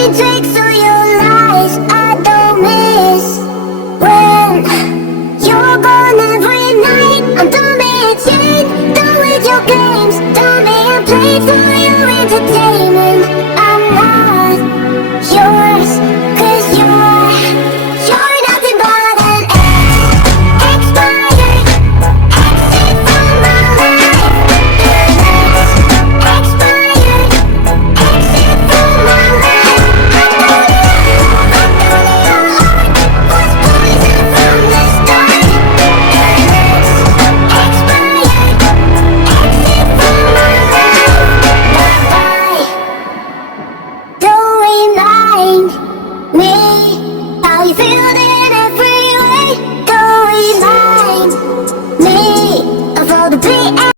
Every tricks of your lies I don't miss. When you're gone every night, I'm done being chained, done with your games, done being played for your entertainment. I'm not yours, 'cause you're nothing but an expired exit from my life. Expired exit from my life. Was poison from the start. Expired exit from my life. Bye-bye. Don't remind me how you feel.